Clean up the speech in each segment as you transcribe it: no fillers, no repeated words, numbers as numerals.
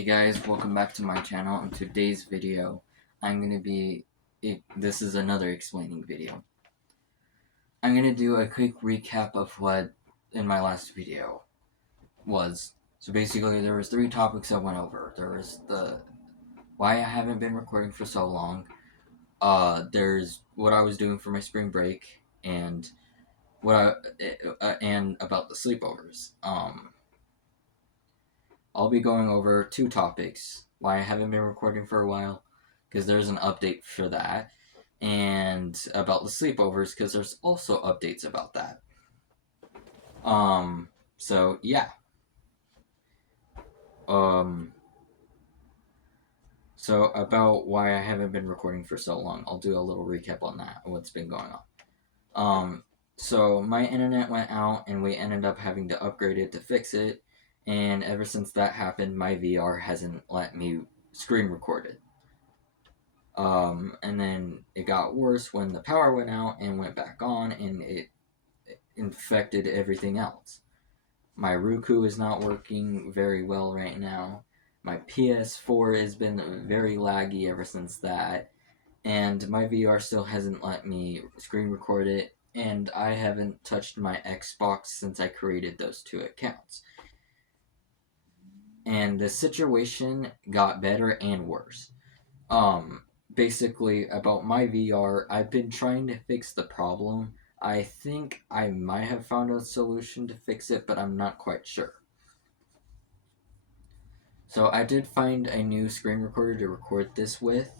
Hey guys, welcome back to my channel. In today's video, this is another explaining video. I'm going to do a quick recap of what in my last video was. So basically there was 3 topics I went over. There was the why I haven't been recording for so long. There's what I was doing for my spring break and and about the sleepovers. I'll be going over 2 topics. Why I haven't been recording for a while, because there's an update for that, and about the sleepovers, because there's also updates about that. So yeah. So about why I haven't been recording for so long, I'll do a little recap on that, what's been going on. So my internet went out, and we ended up having to upgrade it to fix it, and ever since that happened, my VR hasn't let me screen record it. And then it got worse when the power went out and went back on, and it infected everything else. My Roku is not working very well right now. My PS4 has been very laggy ever since that, and my VR still hasn't let me screen record it, and I haven't touched my Xbox since I created those 2 accounts. And the situation got better and worse. Basically, about my VR, I've been trying to fix the problem. I think I might have found a solution to fix it, but I'm not quite sure. So I did find a new screen recorder to record this with,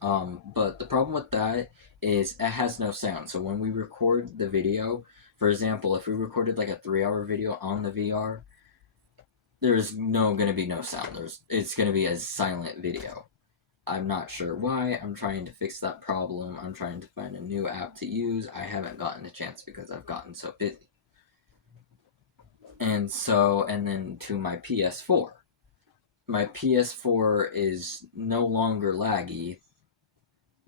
but the problem with that is it has no sound. So when we record the video, for example, if we recorded like a 3-hour video on the VR, there's gonna be no sound. It's gonna be a silent video. I'm not sure why. I'm trying to fix that problem. I'm trying to find a new app to use. I haven't gotten a chance because I've gotten so busy. And then to my PS4. My PS4 is no longer laggy,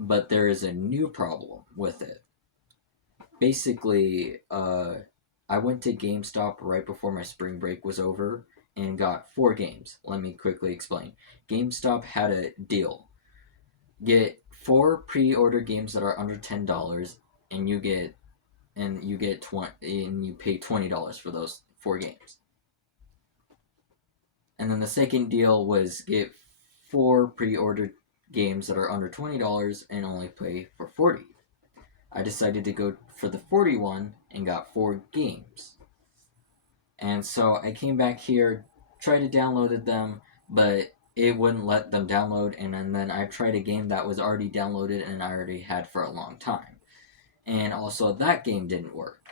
but there is a new problem with it. Basically, I went to GameStop right before my spring break was over and got 4 games. Let me quickly explain. GameStop had a deal. Get 4 pre-order games that are under $10, and you pay $20 for those 4 games. And then the second deal was get 4 pre-ordered games that are under $20 and only pay for 40. I decided to go for the 41 and got 4 games. And so I came back here, tried to download them, but it wouldn't let them download, and then I tried a game that was already downloaded and I already had for a long time. And also that game didn't work.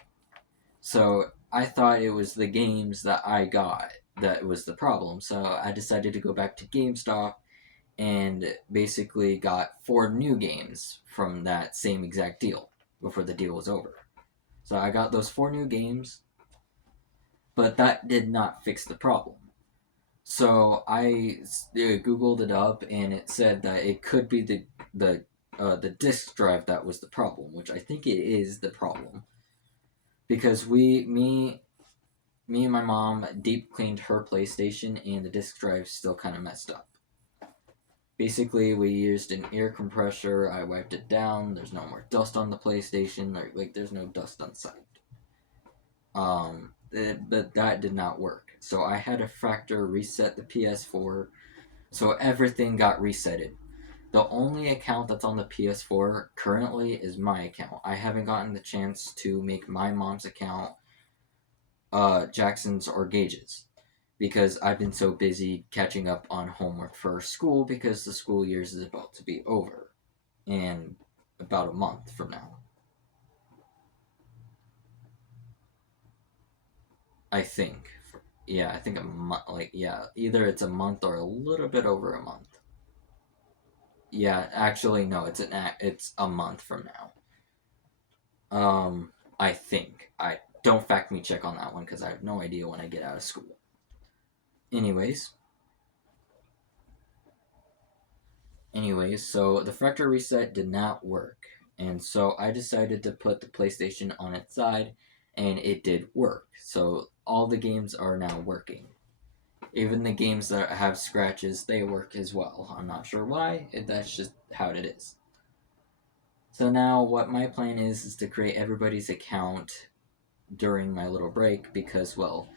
So I thought it was the games that I got that was the problem. So I decided to go back to GameStop and basically got 4 new games from that same exact deal before the deal was over. So I got those 4 new games, but that did not fix the problem. So I Googled it up, and it said that it could be the disk drive that was the problem, which I think it is the problem, because me and my mom deep cleaned her PlayStation, and the disk drive still kind of messed up. Basically, we used an air compressor. I wiped it down. There's no more dust on the PlayStation. There's no dust on site. But that did not work. So I had to factor reset the PS4, so everything got resetted. The only account that's on the PS4 currently is my account. I haven't gotten the chance to make my mom's account Jackson's or Gage's, because I've been so busy catching up on homework for school, because the school years is about to be over in about a month from now. I think. Yeah, I think a month. Either it's a month or a little bit over a month. Yeah, actually, no, it's a month from now. I think. I don't fact me check on that one because I have no idea when I get out of school. Anyways, so the factory reset did not work, and so I decided to put the PlayStation on its side, and it did work. So all the games are now working. Even the games that have scratches, they work as well. I'm not sure why. That's just how it is. So now what my plan is to create everybody's account during my little break because, well,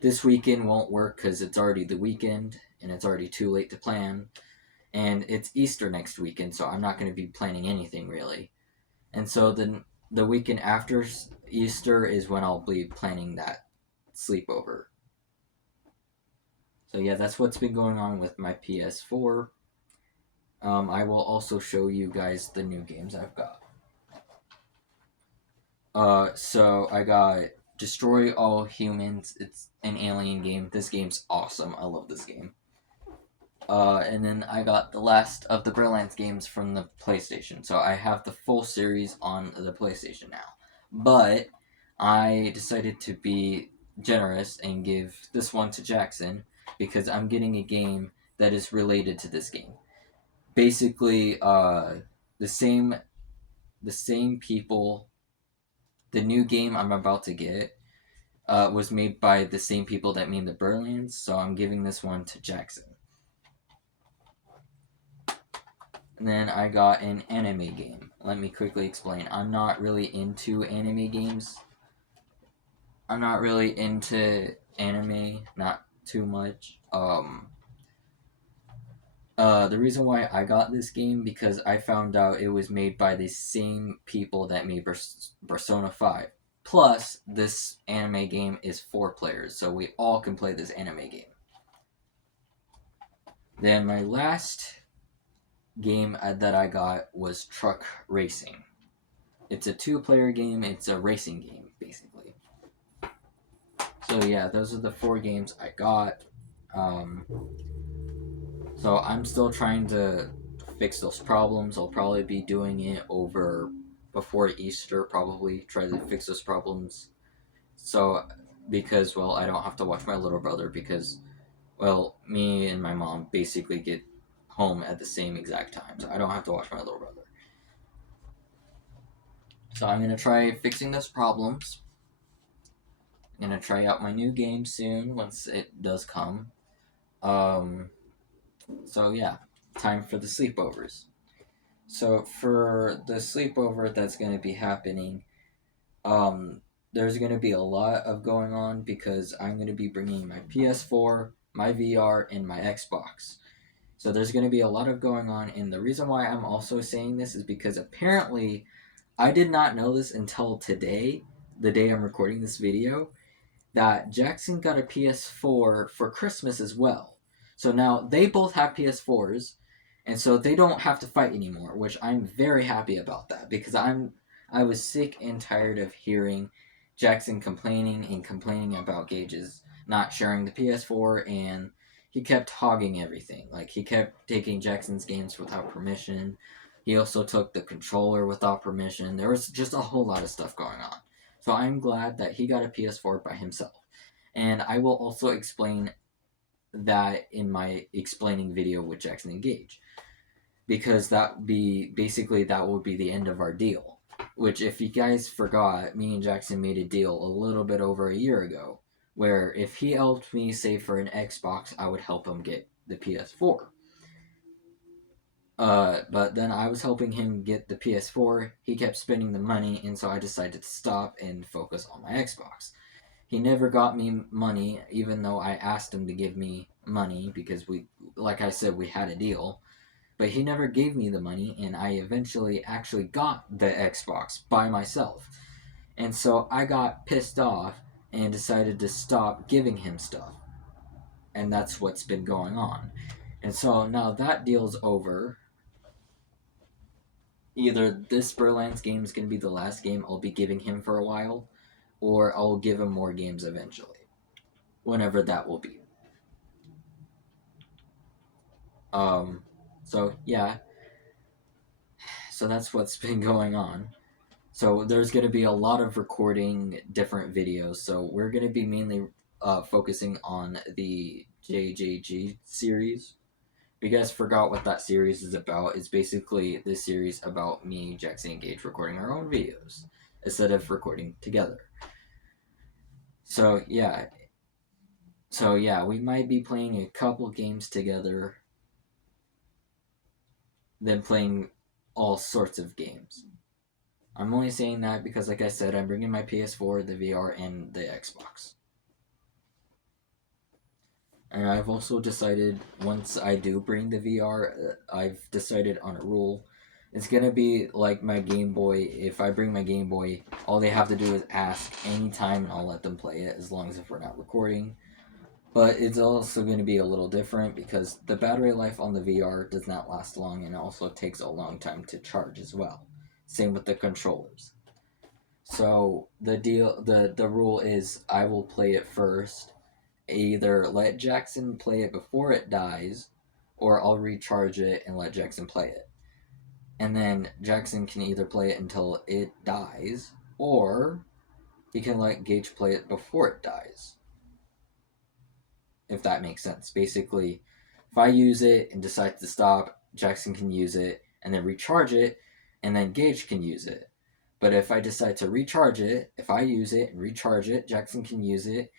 this weekend won't work because it's already the weekend and it's already too late to plan. And it's Easter next weekend, so I'm not going to be planning anything really. And so then the weekend after Easter is when I'll be planning that sleepover. So yeah, that's what's been going on with my PS4. I will also show you guys the new games I've got. So I got Destroy All Humans. It's an alien game. This game's awesome. I love this game. And then I got the last of the Borderlands games from the PlayStation. So I have the full series on the PlayStation now. But I decided to be generous and give this one to Jackson because I'm getting a game that is related to this game. Basically, the same people. The new game I'm about to get was made by the same people that made the Borderlands, so I'm giving this one to Jackson. And then I got an anime game. Let me quickly explain. I'm not really into anime games. I'm not really into anime, not too much. The reason why I got this game because I found out it was made by the same people that made Persona 5. Plus, this anime game is 4 players, so we all can play this anime game. Then my last game that I got was Truck Racing. It's a 2-player game. It's a racing game, basically. So yeah, those are the 4 games I got. So I'm still trying to fix those problems. I'll probably be doing it over before Easter, probably try to fix those problems. So, because, well, I don't have to watch my little brother because, well, me and my mom basically get home at the same exact time. So I don't have to watch my little brother. So I'm going to try fixing those problems. I'm going to try out my new game soon once it does come. So yeah, time for the sleepovers. So for the sleepover that's going to be happening, there's going to be a lot of going on because I'm going to be bringing my PS4, my VR, and my Xbox. So there's going to be a lot of going on, and the reason why I'm also saying this is because apparently I did not know this until today, the day I'm recording this video, that Jackson got a PS4 for Christmas as well. So now they both have PS4s, and so they don't have to fight anymore, which I'm very happy about that because I was sick and tired of hearing Jackson complaining about Gage's not sharing the PS4, and he kept hogging everything. Like he kept taking Jackson's games without permission. He also took the controller without permission. There was just a whole lot of stuff going on. So I'm glad that he got a PS4 by himself. And I will also explain that in my explaining video with Jackson and Gage. Because that will be the end of our deal. Which, if you guys forgot, me and Jackson made a deal a little bit over a year ago, where if he helped me save for an Xbox, I would help him get the PS4. But then I was helping him get the PS4. He kept spending the money, and so I decided to stop and focus on my Xbox. He never got me money, even though I asked him to give me money because like I said, we had a deal. But he never gave me the money, and I eventually actually got the Xbox by myself. And so I got pissed off and decided to stop giving him stuff. And that's what's been going on. And so now that deal's over. Either this Borderlands game is going to be the last game I'll be giving him for a while, or I'll give him more games eventually. Whenever that will be. So yeah. So that's what's been going on. So there's going to be a lot of recording different videos. So we're going to be mainly focusing on the JJG series. If you guys forgot what that series is about, it's basically this series about me, Jackson, and Gage recording our own videos instead of recording together. So yeah, So yeah, we might be playing a couple games together, then playing all sorts of games. I'm only saying that because, like I said, I'm bringing my PS4, the VR, and the Xbox. And I've also decided, once I do bring the VR, I've decided on a rule. It's gonna be like my Game Boy. If I bring my Game Boy, all they have to do is ask anytime, and I'll let them play it, as long as if we're not recording. But it's also going to be a little different because the battery life on the VR does not last long, and it also takes a long time to charge as well. Same with the controllers. So the rule is I will play it first. Either let Jackson play it before it dies, or I'll recharge it and let Jackson play it. And then Jackson can either play it until it dies, or he can let Gage play it before it dies. If that makes sense. Basically, if I use it and decide to stop, Jackson can use it and then recharge it, and then Gage can use it. But if I decide to recharge it, if I use it and recharge it, Jackson can use it,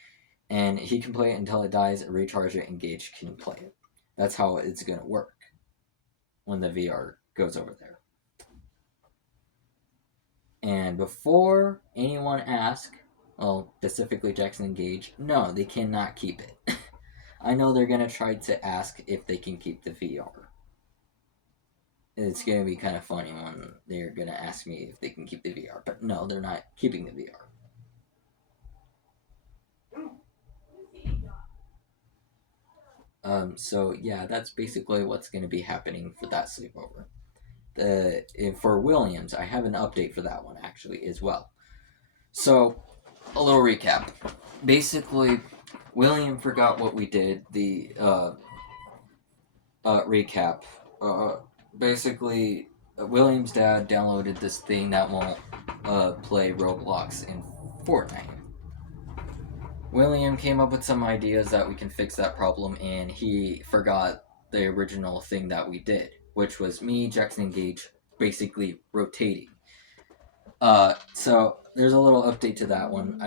and he can play it until it dies, recharge it, and Gage can play it. That's how it's going to work when the VR goes over there. And before anyone asks, well, specifically Jackson and Gage, no, they cannot keep it. I know they're going to try to ask if they can keep the VR. It's going to be kind of funny when they're going to ask me if they can keep the VR. But no, they're not keeping the VR. So yeah, that's basically what's going to be happening for that sleepover. For Williams, I have an update for that one actually as well. So a little recap. Basically, William forgot what we did. The recap. Basically, William's dad downloaded this thing that won't play Roblox in Fortnite. William came up with some ideas that we can fix that problem, and he forgot the original thing that we did, which was me, Jackson, and Gage basically rotating. So there's a little update to that one.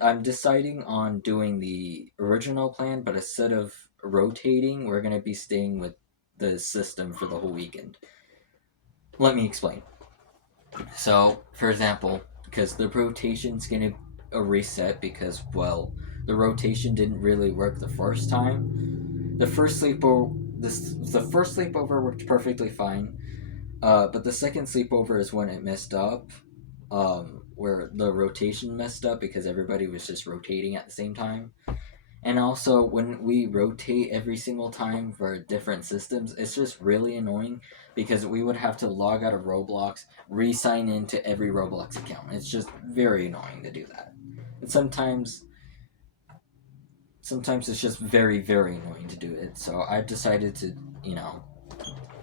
I'm deciding on doing the original plan, but instead of rotating, we're gonna be staying with the system for the whole weekend. Let me explain. So, for example, because the rotation's gonna reset because, well, the rotation didn't really work the first time. The first sleepover worked perfectly fine, but the second sleepover is when it messed up, where the rotation messed up because everybody was just rotating at the same time. And also, when we rotate every single time for different systems, it's just really annoying because we would have to log out of Roblox, re sign into every Roblox account. It's just very annoying to do that. And sometimes it's just very, very annoying to do it. So I decided to,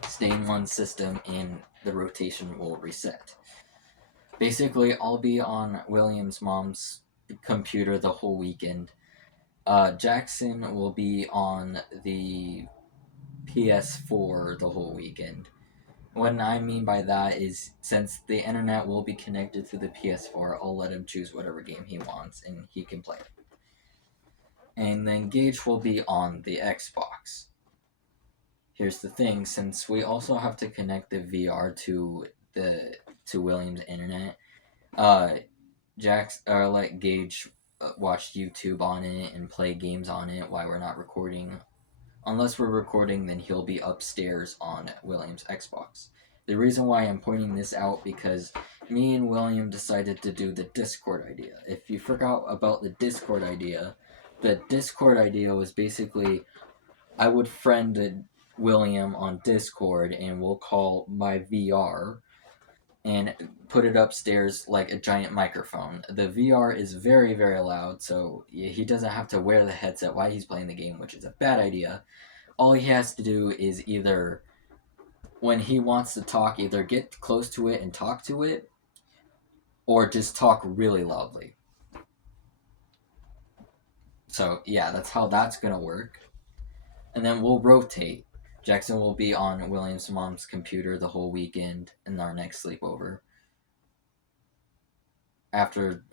stay in one system and the rotation will reset. Basically, I'll be on William's mom's computer the whole weekend. Jackson will be on the PS4 the whole weekend. What I mean by that is, since the internet will be connected to the PS4, I'll let him choose whatever game he wants and he can play it. And then Gage will be on the Xbox. Here's the thing, since we also have to connect the VR to William's internet, let Gage watch YouTube on it and play games on it while we're not recording. Unless we're recording, then he'll be upstairs on William's Xbox. The reason why I'm pointing this out because me and William decided to do the Discord idea. If you forgot about the Discord idea was basically I would friend William on Discord and we'll call my VR and put it upstairs like a giant microphone. The VR is very, very loud, so he doesn't have to wear the headset while he's playing the game, which is a bad idea. All he has to do is either, when he wants to talk, either get close to it and talk to it, or just talk really loudly. So, yeah, that's how that's going to work. And then we'll rotate. Jackson will be on William's mom's computer the whole weekend in our next sleepover. After,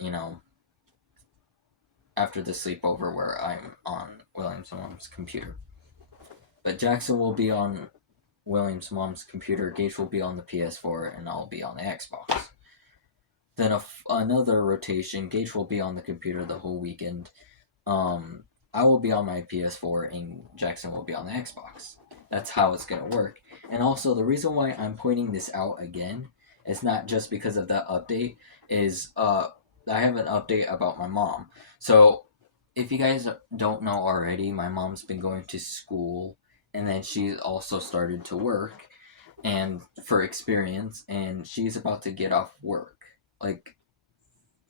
after the sleepover where I'm on William's mom's computer. But Jackson will be on William's mom's computer, Gage will be on the PS4, and I'll be on the Xbox. Then another rotation, Gage will be on the computer the whole weekend. I will be on my PS4 and Jackson will be on the Xbox. That's how it's going to work. And also, the reason why I'm pointing this out again is not just because of that update, is I have an update about my mom. So, if you guys don't know already, my mom's been going to school and then she's also started to work and for experience, and she's about to get off work. Like,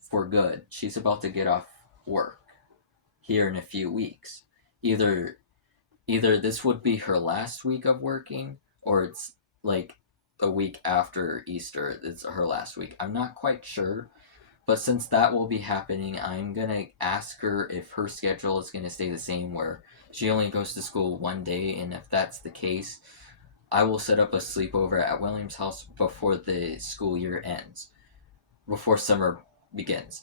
for good. She's about to get off work here in a few weeks. Either this would be her last week of working, or it's like the week after Easter, it's her last week. I'm not quite sure, but since that will be happening, I'm gonna ask her if her schedule is gonna stay the same, where she only goes to school one day, and if that's the case, I will set up a sleepover at William's house before the school year ends, before summer begins.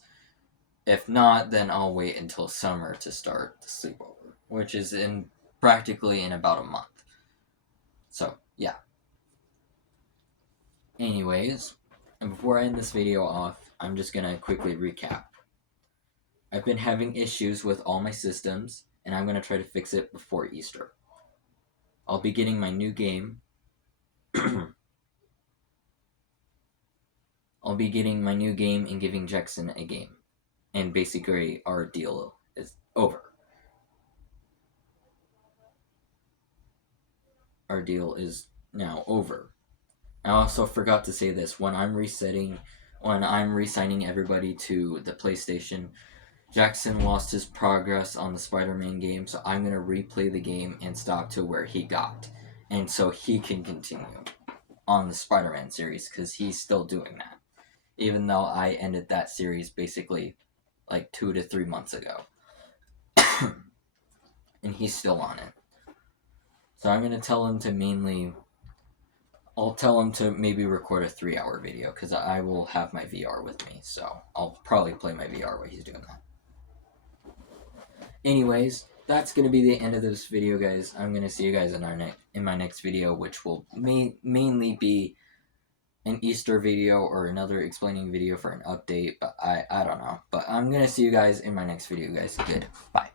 If not, then I'll wait until summer to start the sleepover, which is practically in about a month. So, yeah. Anyways, and before I end this video off, I'm just gonna quickly recap. I've been having issues with all my systems, and I'm gonna try to fix it before Easter. I'll be getting my new game. I'll be getting my new game and giving Jackson a game. And basically, our deal is over. Our deal is now over. I also forgot to say this. When I'm re-signing everybody to the PlayStation, Jackson lost his progress on the Spider-Man game, so I'm going to replay the game and stop to where he got. And so he can continue on the Spider-Man series, because he's still doing that. Even though I ended that series basically like 2 to 3 months ago. And he's still on it. So I'm going to tell him to I'll tell him to maybe record a 3-hour video, because I will have my VR with me, so I'll probably play my VR while he's doing that. Anyways, that's going to be the end of this video, guys. I'm going to see you guys in my next video, which will mainly be an Easter video or another explaining video for an update, but I don't know. But I'm going to see you guys in my next video, guys. Good. Bye.